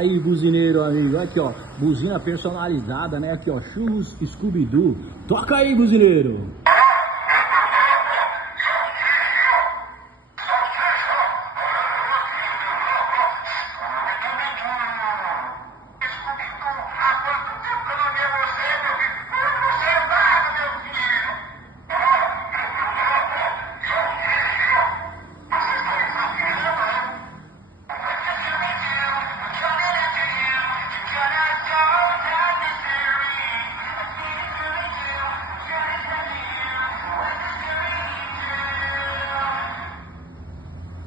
aí, buzineiro, amigo. Aqui, ó, buzina personalizada, né? Aqui, ó, Churros Scooby-Doo. Toca aí, buzineiro.